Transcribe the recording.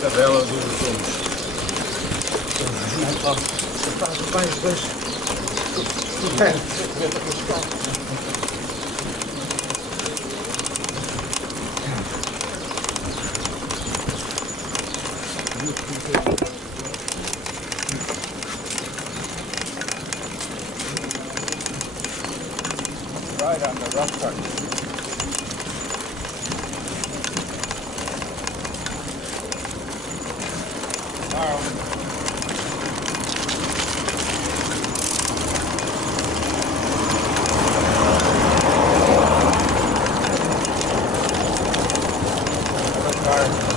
Tabela dos não, faz depois. Right on the rough part. Car.